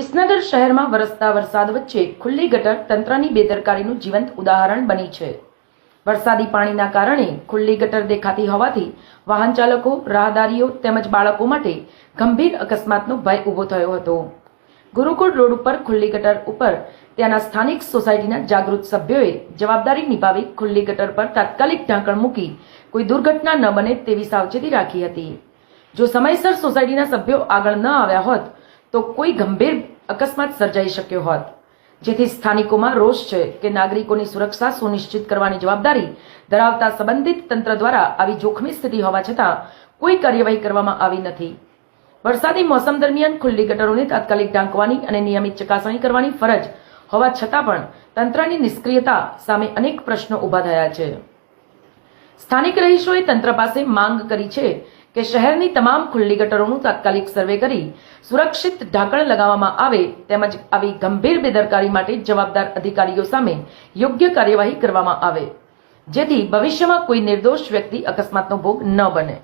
વિસનગર શહેરમાં વરસતા વરસાદ વચ્ચે ખુલ્લી ગટર તંત્રની બેદરકારીનું જીવંત ઉદાહરણ બની છે। વરસાદી પાણીના કારણે ખુલ્લી ગટર દેખાતી હોવાથી વાહન ચાલકો, રાહદારીઓ તેમજ બાળકો માટે ગંભીર અકસ્માતનો ભય ઊભો થયો હતો। ગુરુકુળ રોડ ઉપર ખુલ્લી ગટર ઉપર ત્યાંના સ્થાનિક સોસાયટીના જાગૃત સભ્યોએ જવાબદારી નિભાવી ખુલ્લી ગટર પર તાત્કાલિક ઢાંકણ મૂકી કોઈ દુર્ઘટના ન બને તેવી સાવચેતી રાખી હતી। જો સમયસર સોસાયટીના સભ્યો આગળ ન આવ્યા હોત તો કોઈ ગંભીર અકસ્માત સર્જાઈ શક્યો હોત, જેથી સ્થાનિકોમાં રોષ છે કે નાગરિકોની સુરક્ષા સુનિશ્ચિત કરવાની જવાબદારી ધરાવતા સંબંધિત તંત્ર દ્વારા આવી જોખમી સ્થિતિ હોવા છતાં કોઈ કાર્યવાહી કરવામાં આવી નથી। વરસાદી મોસમ દરમિયાન ખુલ્લી ગટરોને તાત્કાલિક ઢાંકવાની અને નિયમિત ચકાસણી કરવાની ફરજ હોવા છતાં પણ તંત્રની નિષ્ક્રિયતા સામે અનેક પ્રશ્નો ઊભા થયા છે। સ્થાનિક રહીશોએ તંત્ર પાસે માંગ કરી છે કે શહેરની તમામ ખુલ્લી ગટરોનું તાત્કાલિક સર્વે કરી સુરક્ષિત ઢાંકણ લગાવવામાં આવે તેમજ આવી ગંભીર બેદરકારી માટે જવાબદાર અધિકારીઓ સામે યોગ્ય કાર્યવાહી કરવામાં આવે, જેથી ભવિષ્યમાં કોઈ નિર્દોષ વ્યક્તિ અકસ્માતનો ભોગ ન બને।